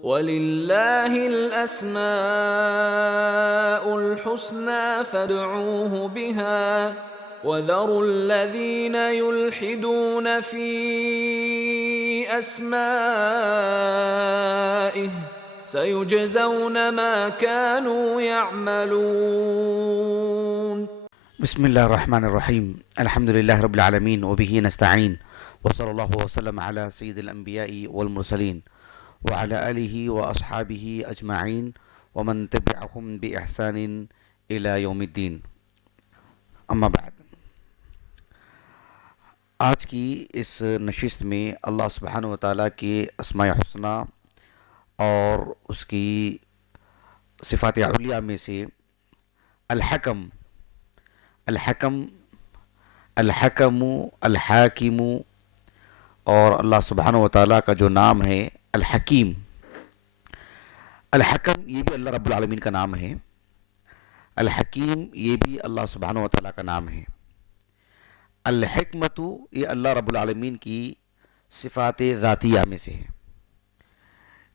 وَلِلَّهِ الْأَسْمَاءُ الْحُسْنَى فَادْعُوهُ بِهَا وَذَرُوا الَّذِينَ يُلْحِدُونَ فِي أَسْمَائِهِ سَيُجْزَوْنَ مَا كَانُوا يَعْمَلُونَ. بسم اللہ الرحمن الرحیم الحمد للہ رب العالمین وبہ نستعین وصلی اللہ وسلم علی سید الانبیاء والمرسلین وعلی آلہ واصحابہ اجمعین ومن تبعہم باحسان الی یوم الدین. اما بعد، آج کی اس نشست میں اللہ سبحانہ وتعالیٰ کے اسماء حسنی اور اس کی صفات علیہ میں سے الحکم الحکم الحاکم اور اللہ سبحانہ وتعالیٰ کا جو نام ہے الحکیم. الحکم یہ بھی اللہ رب العالمین کا نام ہے، الحکیم یہ بھی اللہ سبحانہ وتعالیٰ کا نام ہے. الحکمت یہ اللہ رب العالمین کی صفات ذاتیہ میں سے ہے.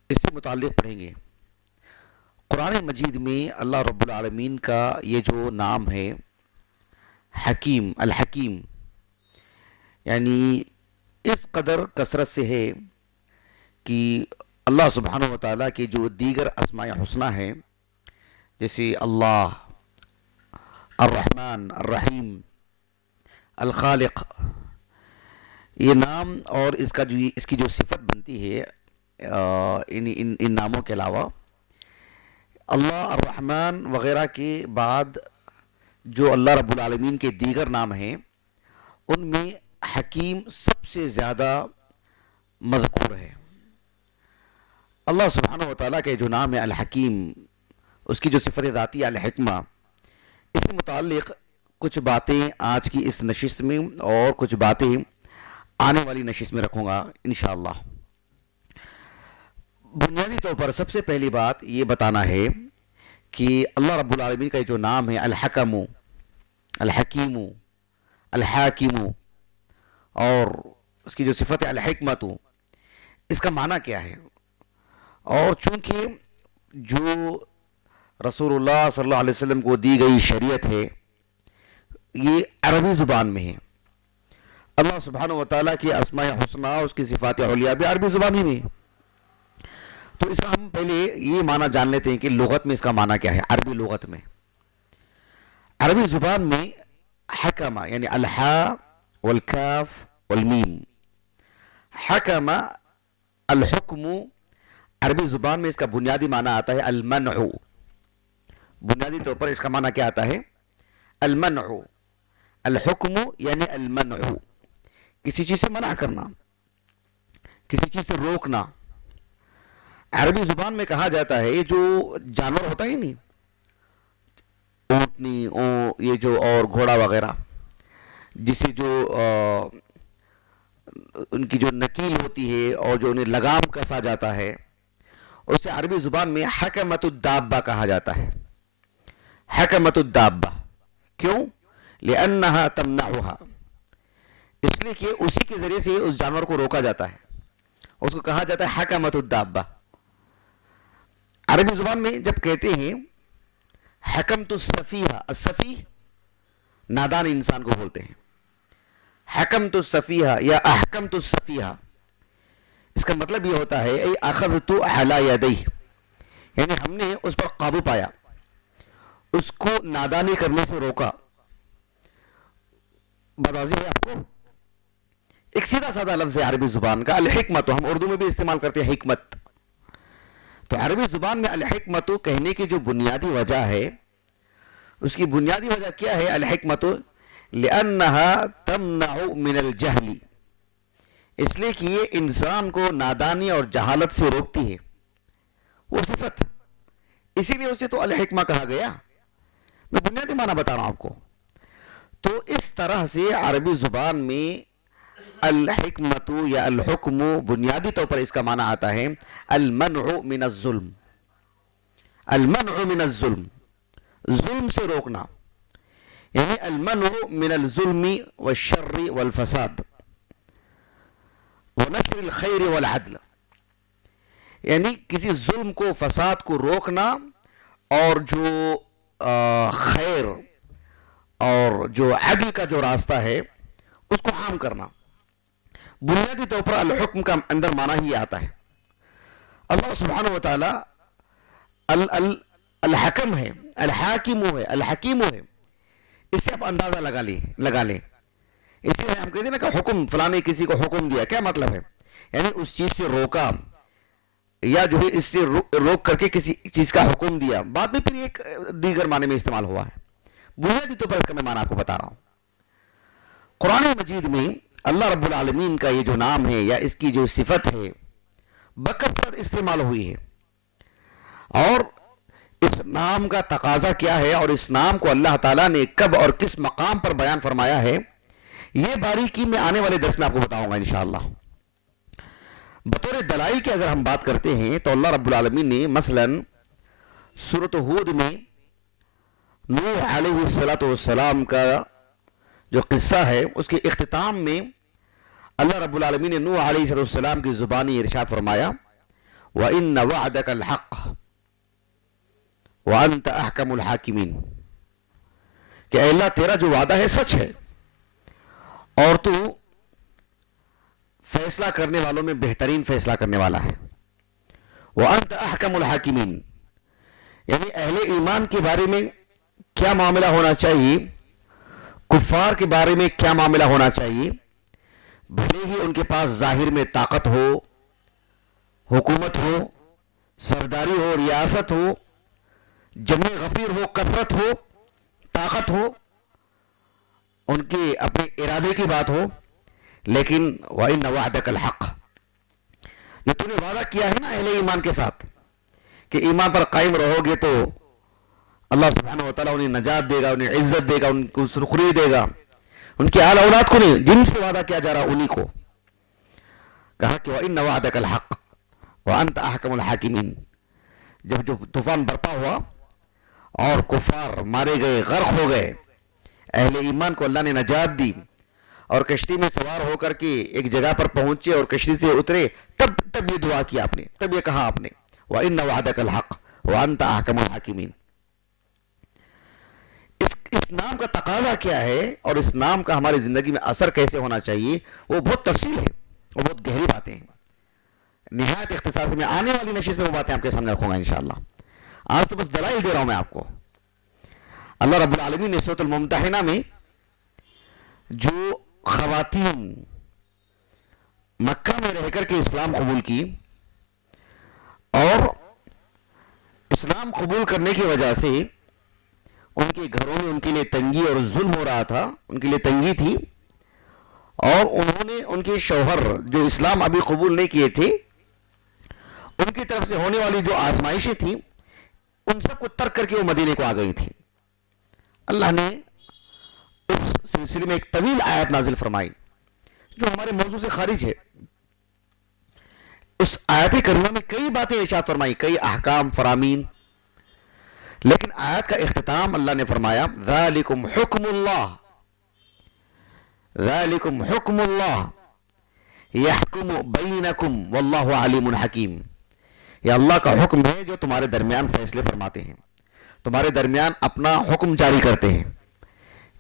اس سے متعلق پڑھیں گے قرآن مجید میں اللہ رب العالمین کا یہ جو نام ہے حکیم، الحکیم، یعنی اس قدر کثرت سے ہے کہ اللہ سبحانہ وتعالیٰ کے جو دیگر اسماء حسنی ہیں جیسے اللہ، الرحمن، الرحیم، الخالق، یہ نام اور اس کی جو صفت بنتی ہے ان ناموں کے علاوہ اللہ، الرحمن وغیرہ کے بعد جو اللہ رب العالمین کے دیگر نام ہیں ان میں حکیم سب سے زیادہ مذکور ہے. اللہ سبحانہ وتعالیٰ کے جو نام ہے الحکیم، اس کی جو صفت ذاتی الحکمہ، اس سے متعلق کچھ باتیں آج کی اس نشست میں اور کچھ باتیں آنے والی نشست میں رکھوں گا انشاءاللہ. بنیادی طور پر سب سے پہلی بات یہ بتانا ہے کہ اللہ رب العالمین کا جو نام ہے الحکم، الحکیم، الحاکم اور اس کی جو صفت ہے الحکمت، اس کا معنی کیا ہے؟ اور چونکہ جو رسول اللہ صلی اللہ علیہ وسلم کو دی گئی شریعت ہے یہ عربی زبان میں ہے. اللہ سبحانہ وتعالیٰ کی اسماء حسنی، اس کی صفات علیہ بھی عربی زبان ہی میں. تو اس کا ہم پہلے یہ معنی جان لیتے ہیں کہ لغت میں اس کا معنی کیا ہے. عربی لغت میں، عربی زبان میں حکم یعنی الحا والکاف والمیم، حکم الحکم، عربی زبان میں اس کا بنیادی معنی آتا ہے المنع. بنیادی طور پر اس کا معنی کیا آتا ہے؟ المنع. الحکم یعنی المنع، کسی چیز سے منع کرنا، کسی چیز سے روکنا. عربی زبان میں کہا جاتا ہے یہ جو جانور ہوتا ہے نہیں، اونٹنی، یہ جو اور گھوڑا وغیرہ، جسے جو ان کی جو نکیل ہوتی ہے اور جو انہیں لگام کسا جاتا ہے اسے عربی زبان میں حکمت الدابہ کہا جاتا ہے. حکمت الدابہ کیوں؟ لأنها تمنعها، اس لیے کہ اسی کے ذریعے سے اس جانور کو روکا جاتا ہے، اس کو کہا جاتا ہے حکمت الدابہ. عربی زبان میں جب کہتے ہیں حکمت السفیہ، السفیہ نادان انسان کو بولتے ہیں، حکمت السفیہ یا احکمت السفیہ، اس کا مطلب یہ ہوتا ہے ای اخذت علی یدیہ، یعنی ہم نے اس پر قابو پایا، اس کو نادانی کرنے سے روکا. بتاؤ ہے آپ کو ایک سیدھا سادہ لفظ ہے عربی زبان کا الحکمت، ہم اردو میں بھی استعمال کرتے ہیں حکمت. تو عربی زبان میں الحکمت کہنے کی جو بنیادی وجہ ہے، اس کی بنیادی وجہ کیا ہے؟ الحکمت لأنها تمنع من الجہل، اس لیے کہ یہ انسان کو نادانی اور جہالت سے روکتی ہے وہ صفت، اسی لیے اسے تو الحکمہ کہا گیا. میں بنیادی معنی بتا رہا ہوں آپ کو. تو اس طرح سے عربی زبان میں الحکمت یا الحکم بنیادی طور پر اس کا معنی آتا ہے المنع من الظلم. المنع من الظلم، ظلم سے روکنا، یعنی المنع من الظلم والشر والفساد ونشر الخیر والعدل، یعنی کسی ظلم کو، فساد کو روکنا، اور جو خیر اور جو عدل کا جو راستہ ہے اس کو عام کرنا. بنیادی طور پر الحکم کا اندر معنی ہی آتا ہے. اللہ سبحانہ و تعالی الحکم ہے، الحاکم ہے، الحکیم ہے. اس سے آپ اندازہ لگا لیں. اس لیے ہم کہتے ہیں نا کہ حکم، فلاں نے کسی کو حکم دیا، کیا مطلب ہے؟ یعنی اس چیز سے روکا، یا جو ہے اس سے روک کر کے کسی چیز کا حکم دیا. بعد میں پھر ایک دیگر معنی میں استعمال ہوا ہے. بنیادی طور پر اس کا میں معنی آپ کو بتا رہا ہوں. قرآن مجید میں اللہ رب العالمین کا یہ جو نام ہے یا اس کی جو صفت ہے بکثرت استعمال ہوئی ہے. اور اس نام کا تقاضا کیا ہے اور اس نام کو اللہ تعالیٰ نے کب اور کس مقام پر بیان فرمایا ہے، یہ باریکی میں آنے والے درس میں آپ کو بتاؤں گا انشاءاللہ. بطور دلائی کی اگر ہم بات کرتے ہیں تو اللہ رب العالمین نے مثلا سورۃ ہود میں نوح علیہ السلام کا جو قصہ ہے اس کے اختتام میں اللہ رب العالمین نے نوح علیہ السلام کی زبانی ارشاد فرمایا وَإِنَّ وَعْدَكَ الْحَقِّ وَأَنْتَ أَحْكَمُ الْحَاكِمِينَ، کہ اے اللہ تیرا جو وعدہ ہے سچ ہے اور تو فیصلہ کرنے والوں میں بہترین فیصلہ کرنے والا ہے. وَأَنْتَ أَحْكَمُ الْحَاكِمِينَ، یعنی اہل ایمان کے بارے میں کیا معاملہ ہونا چاہیے، کفار کے بارے میں کیا معاملہ ہونا چاہیے، بھلے ہی ان کے پاس ظاہر میں طاقت ہو، حکومت ہو، سرداری ہو، ریاست ہو، جمع غفیر ہو، کثرت ہو، طاقت ہو، ان کے اپنے ارادے کی بات ہو، لیکن وَإِنَّ وَعْدَكَ الْحَقِّ، جو تم نے وعدہ کیا ہے نا اہل ایمان کے ساتھ کہ ایمان پر قائم رہو گے تو اللہ سبحانہ وتعالیٰ انہیں نجات دے گا، انہیں عزت دے گا، ان کو سرخری دے گا. ان کی آل اولاد کو نہیں، جن سے وعدہ کیا جا رہا انہی کو کہا کہ وَإِنَّ وَعْدَكَ الْحَقِّ وَأَنْتَ أَحْكَمُ الْحَاكِمِينَ. جب جو طوفان برپا ہوا اور کفار مارے گئے، غرق ہو گئے، اہل ایمان کو اللہ نے نجات دی اور کشتی میں سوار ہو کر کے ایک جگہ پر پہنچے اور کشتی سے اترے، تب یہ دعا کیا آپ نے، تب یہ کہا آپ نے وَإِنَّ وَعْدَكَ الْحَقِّ وَأَنْتَ أَحْكَمُ الْحَاكِمِينَ. اس نام کا تقاضا کیا ہے اور اس نام کا ہماری زندگی میں اثر کیسے ہونا چاہیے، وہ بہت تفصیل ہے، وہ بہت گہری باتیں ہیں. نہایت اختصار سے میں آنے والی نشست میں وہ باتیں آپ کے سامنے رکھوں گا انشاءاللہ. آج تو بس دلائل دے رہا ہوں میں آپ کو. اللہ رب العالمین نے سورۃ الممتحنہ میں جو خواتین مکہ میں رہ کر کے اسلام قبول کی اور اسلام قبول کرنے کی وجہ سے ان کے گھروں میں ان کے لیے تنگی اور ظلم ہو رہا تھا، ان کے لیے تنگی تھی، اور انہوں نے ان کے شوہر جو اسلام ابھی قبول نہیں کیے تھے ان کی طرف سے ہونے والی جو آزمائشیں تھیں ان سب کو ترک کر کے وہ مدینے کو آ گئی تھی. اللہ نے اس سلسلے میں ایک طویل آیت نازل فرمائی جو ہمارے موضوع سے خارج ہے. اس آیت کریمہ میں کئی باتیں ارشاد فرمائی، کئی احکام فرامین، لیکن آیت کا اختتام اللہ نے فرمایا ذالکم حکم اللہ، ذالکم حکم اللہ یحکم بینکم واللہ علیم حکیم. یہ اللہ کا حکم ہے جو تمہارے درمیان فیصلے فرماتے ہیں، تمہارے درمیان اپنا حکم جاری کرتے ہیں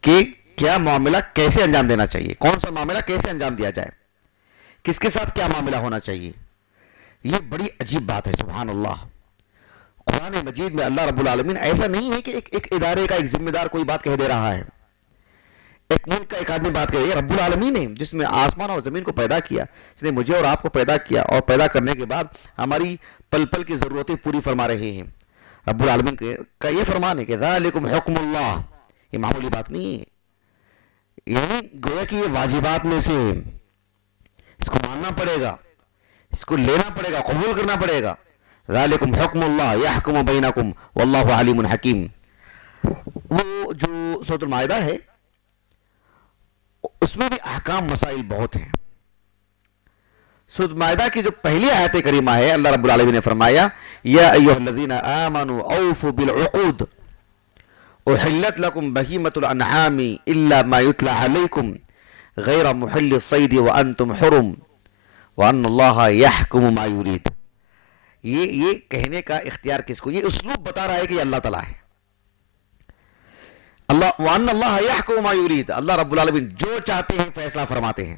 کہ کیا معاملہ کیسے انجام دینا چاہیے، کون سا معاملہ کیسے انجام دیا جائے، کس کے ساتھ کیا معاملہ ہونا چاہیے. یہ بڑی عجیب بات ہے. سبحان اللہ. قرآن مجید میں اللہ رب العالمین ایسا نہیں ہے کہ ایک ادارے کا ایک ذمہ دار کوئی بات کہہ دے رہا ہے، ایک ملک کا ایک آدمی بات کہہ. یہ رب العالمین ہے جس میں آسمان اور زمین کو پیدا کیا، اس نے مجھے اور آپ کو پیدا کیا اور پیدا کرنے کے بعد ہماری پل پل کی ضرورتیں پوری فرما رہے ہیں. رب العالمین کا یہ فرمان ہے کہ ذالکم حکم اللہ. یہ معمولی بات نہیں ہے، یعنی گویا کہ یہ واجبات میں سے اس کو ماننا پڑے گا، اس کو لینا پڑے گا، قبول کرنا پڑے گا. ذالکم حکم اللہ یحکم بینکم واللہ علیم حکیم. وہ جو سورۃ المائدہ ہے اس میں بھی احکام مسائل بہت ہیں. سورۃ المائدہ کی جو پہلی آیت کریمہ ہے اللہ رب العالمین نے فرمایا یا ایھا الذین آمنوا اوفوا بالعقود احلت لکم بہیمۃ الانعام الا ما یتلی علیکم غیر محل الصید وانتم حرم وان اللہ یحکم ما یرید. یہ کہنے کا اختیار کس کو؟ یہ اسلوب بتا رہا ہے کہ یہ اللہ تعالیٰ ہے. اللہ وَأَنَّ اللَّهَ يَحْكُمُ مَا يُرِيدُ، اللہ رب العالمین جو چاہتے ہیں فیصلہ فرماتے ہیں.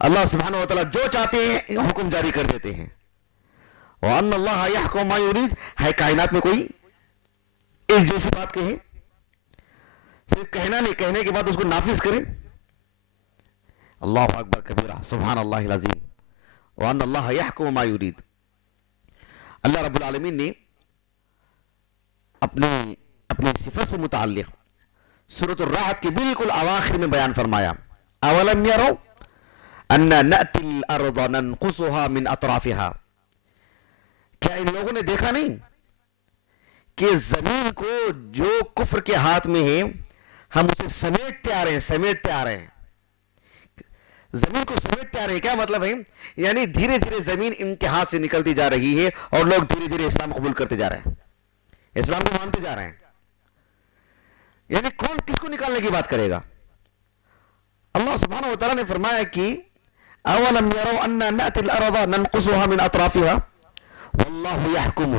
اللہ سبحانہ و تعالیٰ جو چاہتے ہیں حکم جاری کر دیتے ہیں. وَأَنَّ اللَّهَ يَحْكُمُ مَا يُرِيدُ، ہے کائنات میں کوئی اس جیسی بات کہے؟ صرف کہنا نہیں، کہنے کے بعد اس کو نافذ کرے. اللہ اکبر کبیرہ، سبحان اللہ العظیم. وَأَنَّ اللَّهَ يَحْكُمُ مَا يُرِيدُ. اللہ رب العالمین نے اپنی صفت سے متعلق سورۃ الرعد کے بالکل اواخر میں بیان فرمایا، اولم یروا انا نأتی الارض ننقصها من اطرافها. کیا ان لوگوں نے دیکھا نہیں کہ زمین کو جو کفر کے ہاتھ میں ہے ہم اسے سمیٹتے آ رہے ہیں. زمین کو سمیٹتے آ رہے ہیں، کیا مطلب ہے؟ یعنی دھیرے دھیرے زمین ان کے ہاتھ سے نکلتی جا رہی ہے اور لوگ دھیرے دھیرے اسلام قبول کرتے جا رہے ہیں، اسلام کو مانتے جا رہے ہیں. یعنی کون کس کو نکالنے کی بات کرے گا؟ اللہ سبحانہ و تعالیٰ نے فرمایا کہ اولم یروا انا نأتی الارض ننقصها من اطرافها واللہ یحکم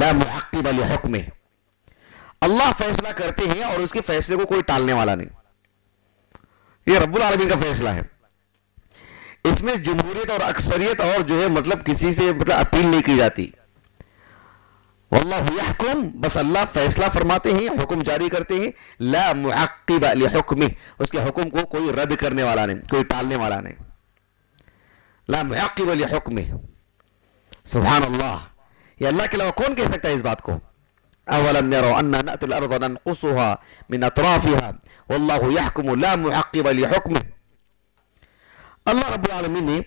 لا معقب لحکمہ. اللہ فیصلہ کرتے ہیں اور اس کے فیصلے کو کوئی ٹالنے والا نہیں. یہ رب العالمین کا فیصلہ ہے، اس میں جمہوریت اور اکثریت اور جو ہے مطلب کسی سے اپیل نہیں کی جاتی. واللہ یحکم، بس اللہ فیصلہ فرماتے ہیں، حکم جاری کرتے ہیں. لا معقب لحکمہ، اس کے حکم کو کوئی رد کرنے والا نہیں، کوئی ٹالنے والا نہیں. لا معقب لحکمہ، سبحان اللہ. یہ اللہ کے علاوہ کون کہہ سکتا ہے اس بات کو؟ اولم یروا انا نأتی الارض ننقصها من اطرافها واللہ یحکم لا معقب لحکمہ. اللہ رب العالمین نے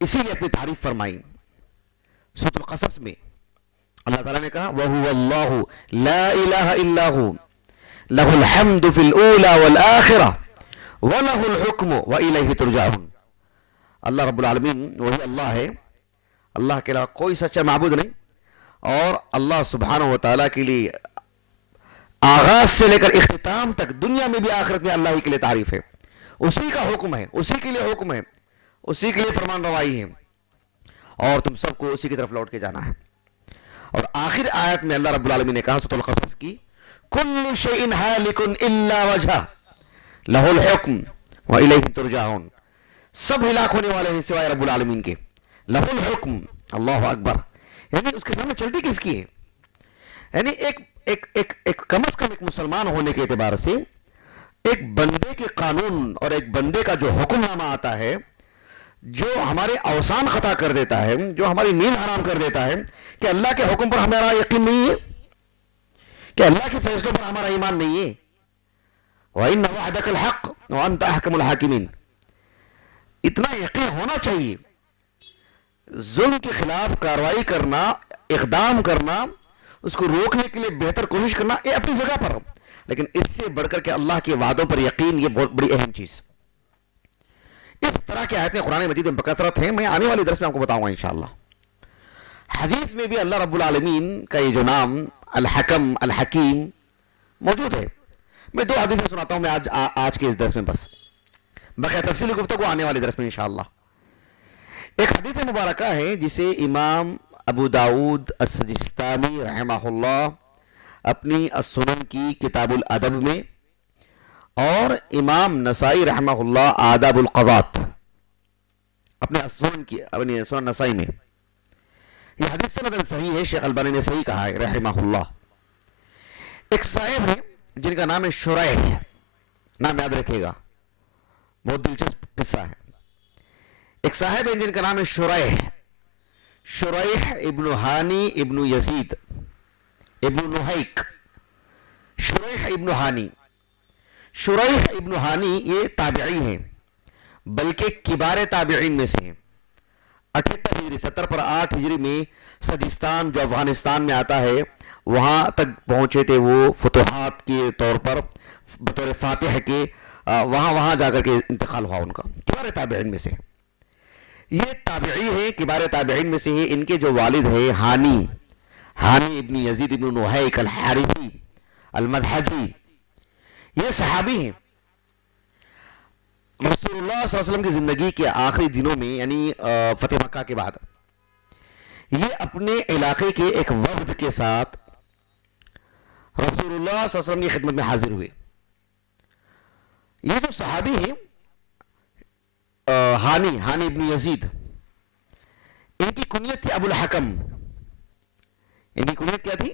اسی لیے اپنی تعریف فرمائی سورۃ القصص میں. اللہ تعالیٰ نے کہا وَهُوَ اللَّهُ لَا إِلَهَ إِلَّا هُوَ لَهُ الْحَمْدُ فِي الْأُولَى وَالْآخِرَةِ وَلَهُ الْحُكْمُ وَإِلَيْهِ تُرْجَعُونَ. اللہ رب العالمین وہی اللہ ہے، اللہ کے علاوہ کوئی سچا معبود نہیں، اور اللہ سبحانہ و تعالیٰ کے لیے آغاز سے لے کر اختتام تک دنیا میں بھی آخرت میں اللہ ہی کے لیے تعریف ہے. اسی کا حکم ہے، اسی کے لیے حکم ہے، اسی کے لیے فرمان روائی ہے، اور تم سب کو اسی کی طرف لوٹ کے جانا ہے. اور آخر آیت میں اللہ رب العالمین نے کہا سورۃ القصص کی کل شیء ہالک الا وجہ لہ الحکم والیہ ترجعون. سب ہلاک ہونے والے ہیں سوائے رب العالمین کے. لہ الحکم، اللہ اکبر. یعنی اس کے سامنے چلتی کس کی ہے؟ یعنی ایک کم از کم ایک مسلمان ہونے کے اعتبار سے ایک بندے کے قانون اور ایک بندے کا جو حکم نامہ آتا ہے، جو ہمارے اوسان خطا کر دیتا ہے، جو ہماری نیند حرام کر دیتا ہے، کہ اللہ کے حکم پر ہمارا یقین نہیں ہے، کہ اللہ کے فیصلوں پر ہمارا ایمان نہیں ہے. وَإِنَّ وَعْدَكَ الْحَقُّ وَأَنْتَ أَحْكَمُ الْحَاكِمِينَ. اتنا یقین ہونا چاہیے. ظلم کے خلاف کارروائی کرنا، اقدام کرنا، اس کو روکنے کے لیے بہتر کوشش کرنا، یہ اپنی جگہ پر، لیکن اس سے بڑھ کر کے اللہ کے وعدوں پر یقین، یہ بہت بڑی اہم چیز. اس طرح کی آیتیں قرآن مجید میں بکثرت ہیں، میں آنے والی درس میں آپ کو بتاؤں گا انشاءاللہ. حدیث میں بھی اللہ رب العالمین کا یہ جو نام الحکم الحکیم موجود ہے. میں دو حدیثیں سناتا ہوں میں آج کے اس درس میں، بس بقیہ تفصیلی گفتگو آنے والی درس میں انشاءاللہ. ایک حدیث مبارکہ ہے جسے امام ابو داؤد السجستانی رحمہ اللہ اپنی السنن کی کتاب الادب میں، اور امام نسائی رحمہ اللہ آداب القضات اپنے سنن نسائی میں. یہ حدیث سند صحیح ہے، شیخ البانی نے صحیح کہا ہے رحمہ اللہ. ایک صاحب ہے جن کا نام ہے شریح، نام یاد رکھے گا، بہت دلچسپ قصہ ہے. ایک صاحب ہے جن کا نام ہے شریح ابن ہانی ابن یزید ابن نحیک. شریح ابن ہانی یہ تابعی ہیں، بلکہ کبار تابعین میں سے ہیں. 78 ہجری 70 پر 8 ہجری میں سجستان جو افغانستان میں آتا ہے وہاں تک پہنچے تھے وہ فتوحات کے طور پر، بطور فاتح کے. وہاں جا کر کے انتقال ہوا ان کا. کبار تابعین میں سے یہ تابعی ہے، کبار تابعین میں سے ان کے جو والد ہے ہانی ابن یزید ابن نحیک الحارثی المدحجی، یہ صحابی ہیں. رسول اللہ صلی اللہ علیہ وسلم کی زندگی کے آخری دنوں میں یعنی فتح مکہ کے بعد یہ اپنے علاقے کے ایک وفد کے ساتھ رسول اللہ صلی اللہ علیہ وسلم کی خدمت میں حاضر ہوئے. یہ جو صحابی ہیں ہانی ابن یزید، ان کی کنیت تھی ابو الحکم. ان کی کنیت کیا تھی؟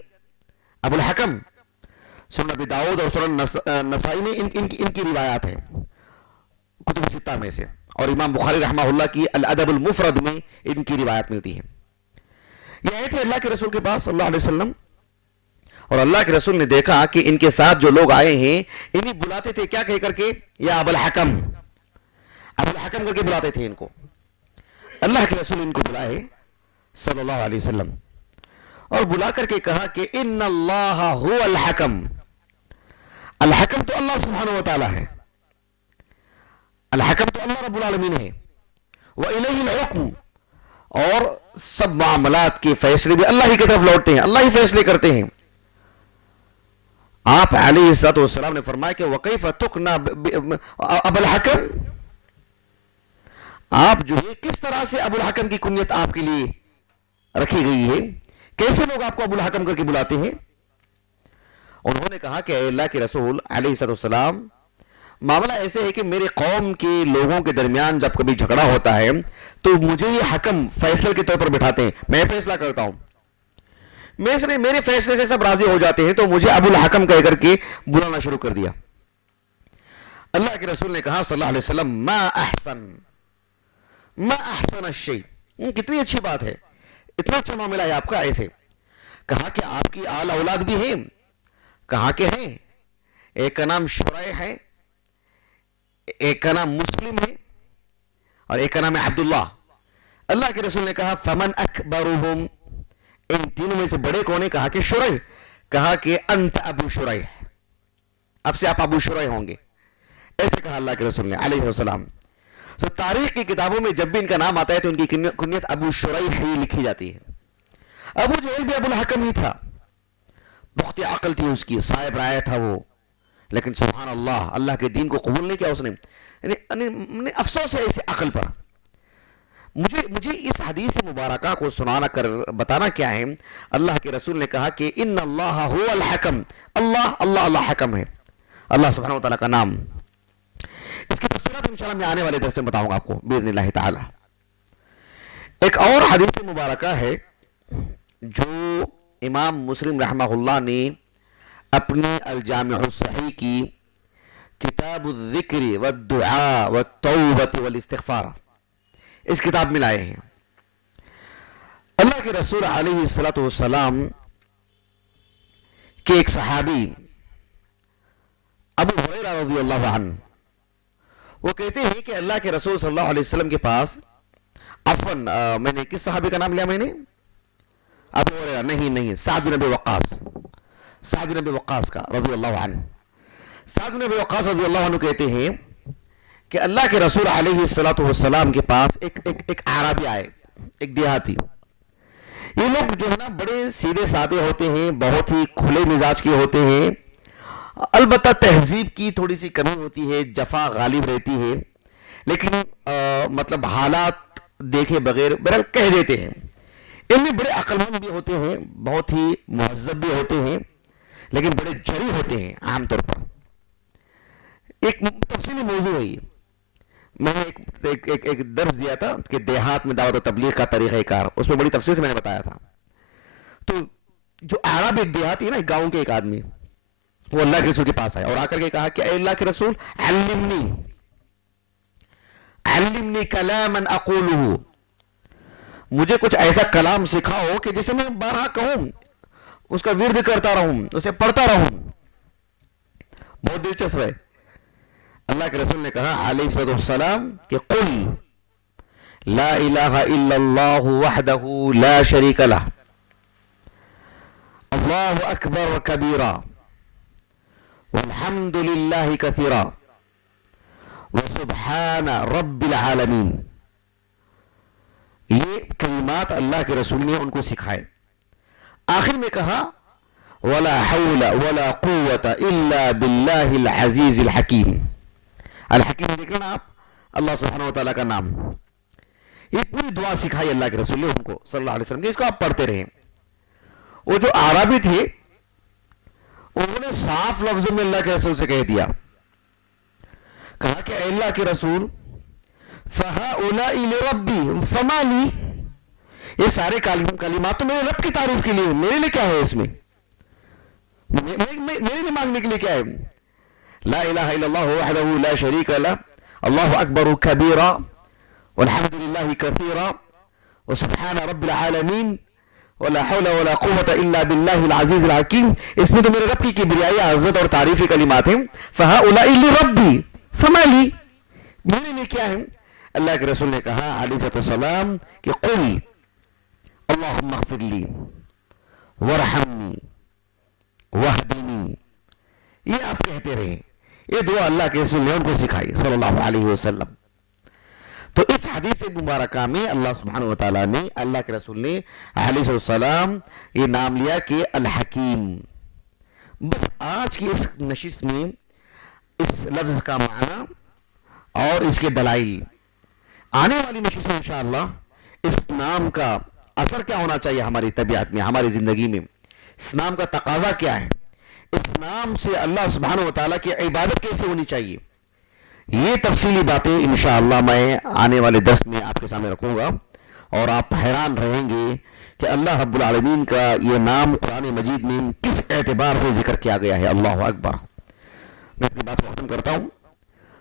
ابو الحکم. سنن ابی داؤد اور سنن نسائی میں ان کی روایات ہیں کتب ستہ میں سے، اور امام بخاری رحمہ اللہ کی الادب المفرد میں ان کی روایت ملتی ہے. یہ آئے تھے اللہ کے رسول کے پاس صلی اللہ علیہ وسلم، اور اللہ کے رسول نے دیکھا کہ ان کے ساتھ جو لوگ آئے ہیں انہیں بلاتے تھے کیا کہہ کر کے؟ یا ابو الحکم، ابو الحکم کر کے بلاتے تھے ان کو. اللہ کے رسول ان کو بلائے صلی اللہ علیہ وسلم، اور بلا کر کے کہا کہ ان اللہ هو الحکم. الحکم تو اللہ سبحانہ و تعالی ہے، الحکم تو اللہ رب العالمین ہے. وَإِلَيْهِ الْحُكْمُ، اور سب معاملات کے فیصلے بھی اللہ ہی کی طرف لوٹتے ہیں، اللہ ہی فیصلے کرتے ہیں. آپ علیہ الصلوۃ والسلام نے فرمایا کہ وَكَيْفَ تُكْنَى ابو الحکم، آپ جو ہے کس طرح سے ابو الحکم کی کنیت آپ کے لیے رکھی گئی ہے؟ کیسے لوگ آپ کو ابو الحکم کر کے بلاتے ہیں؟ انہوں نے کہا کہ اے اللہ کے رسول علیہ الصلوۃ والسلام، معاملہ ایسے ہے کہ میرے قوم کے لوگوں کے درمیان جب کبھی جھگڑا ہوتا ہے تو مجھے یہ حکم فیصل کے طور پر بٹھاتے ہیں، میں فیصلہ کرتا ہوں، میرے فیصلے سے سب راضی ہو جاتے ہیں، تو مجھے ابو الحکم کہہ کر کے بلانا شروع کر دیا. اللہ کے رسول نے کہا صلی اللہ علیہ وسلم ما احسن الشیء، کتنی اچھی بات ہے، اتنا اچھا معاملہ ہے آپ کا. ایسے کہا کہ آپ کی آل اولاد بھی ہیں. کہا کہ ہیں، ایک کا نام شریح ہے، ایک کا نام مسلم ہے، اور ایک کا نام ہے عبداللہ. اللہ کے رسول نے کہا فمن اکبرہم، ان تینوں میں سے بڑے کون ہیں؟ کہا کہ شریح. کہا کہ انت ابو شریح، اب سے آپ ابو شریح ہوں گے. ایسے کہا اللہ کے رسول نے علیہ السلام. تو تاریخ کی کتابوں میں جب بھی ان کا نام آتا ہے تو ان کی کنیت ابو شریح ہی لکھی جاتی ہے. ابو جہل بھی ابو الحکم ہی تھا، بخت عقل تھی اس کی، صاحب رائے تھا وہ، لیکن سبحان اللہ، اللہ کے دین کو قبول نہیں کیا اس نے. یعنی افسوس ہے اس عقل پر. مجھے اس حدیث مبارکہ کو سنانا کر بتانا کیا ہے. اللہ کے رسول نے کہا کہ ان اللہ هو الحکم، اللہ حکم ہے، اللہ سبحانہ وتعالی کا نام. اس کی تفصیلات انشاءاللہ میں آنے والے درس میں بتاؤں گا آپ کو باذن اللہ تعالی. ایک اور حدیث مبارکہ ہے جو امام مسلم رحمہ اللہ نے اپنی الجامع الصحیح کی کتاب الذکر والدعاء والتوبہ والاستغفار اس کتاب میں لائے ہیں. اللہ کے رسول علیہ الصلوۃ والسلام کے ایک صحابی ابو ہریرہ رضی اللہ عنہ، وہ کہتے ہیں کہ اللہ کے رسول صلی اللہ علیہ وسلم کے پاس، عفواً میں نے کس صحابی کا نام لیا؟ میں نے ابو ہریرہ نہیں، سعد بن ابی وقاص کا رضی اللہ عنہ. سعد بن ابی وقاص رضی اللہ عنہ کہتے ہیں کہ اللہ کے رسول علیہ الصلوۃ والسلام کے پاس ایک اعرابی آئے، ایک دیہاتی. یہ لوگ جو ہے نا بڑے سیدھے سادے ہوتے ہیں، بہت ہی کھلے مزاج کے ہوتے ہیں، البتہ تہذیب کی تھوڑی سی کمی ہوتی ہے، جفا غالب رہتی ہے، لیکن مطلب حالات دیکھے بغیر بہرحال کہہ دیتے ہیں. ان میں بڑے عقل مند بھی ہوتے ہیں، بہت ہی مہذب بھی ہوتے ہیں، لیکن بڑے جری ہوتے ہیں عام طور پر. ایک تفصیلی موضوع ہے یہ. میں نے ایک درس دیا تھا کہ دیہات میں دعوت و تبلیغ کا طریقہ کار، اس میں بڑی تفصیل سے میں نے بتایا تھا. تو جو عرب ایک دیہاتی ہے نا، ایک گاؤں کے ایک آدمی، وہ اللہ کے رسول کے پاس آیا اور آ کر کے کہا کہ اے اللہ کے رسول علمنی کلاما اقولہ، مجھے کچھ ایسا کلام سکھاؤ کہ جسے میں بارہا کہوں، اس کا ورد کرتا رہوں، اسے پڑھتا رہوں. بہت دلچسپ ہے. اللہ کے رسول نے کہا علیہ الصلوۃ والسلام کہ قل لا الہ الا اللہ وحدہ لا شریک لہ، اللہ اکبر کبیرا والحمد للہ کثیرا وسبحان رب العالمین. یہ کلمات اللہ کے رسول نے ان کو سکھائے. آخر میں کہا ولا حول ولا قوة الا باللہ العزیز الحکیم. الحکیم دیکھ لینا آپ، اللہ سبحانہ وتعالیٰ کا نام. یہ پوری دعا سکھائی اللہ کے رسول نے ان کو صلی اللہ علیہ وسلم کہ اس کو آپ پڑھتے رہیں. وہ جو عربی تھے انہوں نے صاف لفظوں میں اللہ کے رسول سے کہہ دیا, کہا کہ اے اللہ کے رسول فَهَؤُلَاءِ لِرَبِّي فَمَا لِي, یہ سارے کلمات تو میرے رب کی تعریف کے لیے, میرے لیے کیا ہے اس میں, میرے لیے مانگنے کے لیے کیا ہے. لا الہ الا اللہ وحدہ لا شریک لہ اللہ اکبر کبیرا والحمد للہ کثیرا وسبحان رب العالمین ولا حول ولا قوة الا باللہ العزیز الحکیم. اس میں تو میرے رب کی کبریائی, عظمت اور تعریفی کلمات ہیں. فَهَؤُلَاءِ لِرَبِّي فَمَا لِي, میرے لیے کیا ہے. اللہ کے رسول نے کہا علیہ السلام کہ قل اللہم اغفر لی ورحمنی وحدنی, یہ آپ کہتے رہے. یہ دعا اللہ کے رسول نے ان کو سکھائی صلی اللہ علیہ وسلم. تو اس حدیث مبارکہ میں اللہ سبحانہ وتعالیٰ نے, اللہ کے رسول نے علیہ السلام یہ نام لیا کہ الحکیم. بس آج کی اس نشست میں اس لفظ کا معنی اور اس کے دلائل, آنے والی نشست میں انشاءاللہ اس نام کا اثر کیا ہونا چاہیے ہماری طبیعت میں, ہماری زندگی میں, اس نام کا تقاضا کیا ہے, اس نام سے اللہ سبحانہ وتعالیٰ کی عبادت کیسے ہونی چاہیے, یہ تفصیلی باتیں انشاءاللہ میں آنے والے درس میں آپ کے سامنے رکھوں گا. اور آپ حیران رہیں گے کہ اللہ رب العالمین کا یہ نام قرآن مجید میں کس اعتبار سے ذکر کیا گیا ہے. اللہ اکبر. میں اپنی بات کو ختم کرتا ہوں.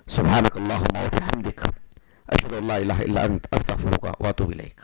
سبحانک اللہم و بحمدک اشہد ان لا الہ الا انت استغفرک و اتوب الیک.